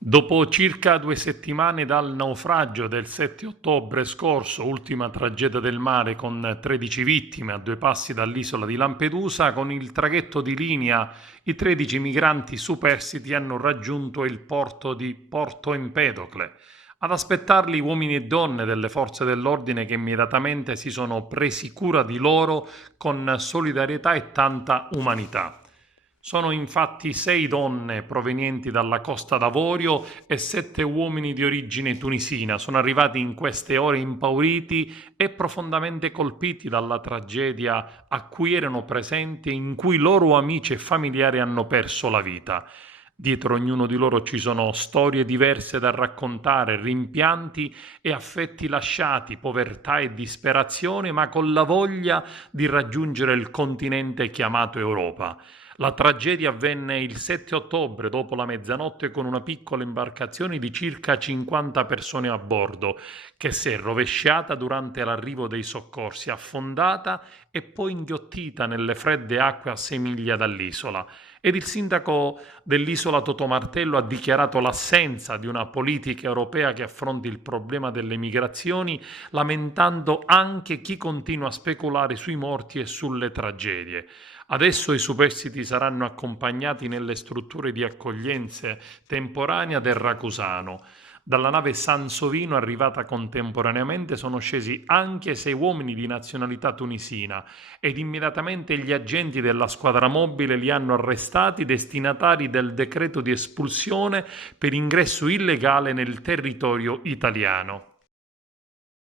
Dopo circa 2 settimane dal naufragio del 7 ottobre scorso, ultima tragedia del mare con 13 vittime a 2 passi dall'isola di Lampedusa, con il traghetto di linea i 13 migranti superstiti hanno raggiunto il porto di Porto Empedocle. Ad aspettarli uomini e donne delle forze dell'ordine che immediatamente si sono presi cura di loro con solidarietà e tanta umanità. Sono infatti 6 donne provenienti dalla Costa d'Avorio e 7 uomini di origine tunisina. Sono arrivati in queste ore impauriti e profondamente colpiti dalla tragedia a cui erano presenti e in cui loro amici e familiari hanno perso la vita. Dietro ognuno di loro ci sono storie diverse da raccontare, rimpianti e affetti lasciati, povertà e disperazione, ma con la voglia di raggiungere il continente chiamato Europa. La tragedia avvenne il 7 ottobre dopo la mezzanotte con una piccola imbarcazione di circa 50 persone a bordo che si è rovesciata durante l'arrivo dei soccorsi, affondata e poi inghiottita nelle fredde acque a 6 miglia dall'isola. Ed il sindaco dell'isola Totò Martello ha dichiarato l'assenza di una politica europea che affronti il problema delle migrazioni, lamentando anche chi continua a speculare sui morti e sulle tragedie. Adesso i superstiti saranno accompagnati nelle strutture di accoglienza temporanea del Racusano. Dalla nave Sansovino arrivata contemporaneamente sono scesi anche 6 uomini di nazionalità tunisina ed immediatamente gli agenti della squadra mobile li hanno arrestati destinatari del decreto di espulsione per ingresso illegale nel territorio italiano.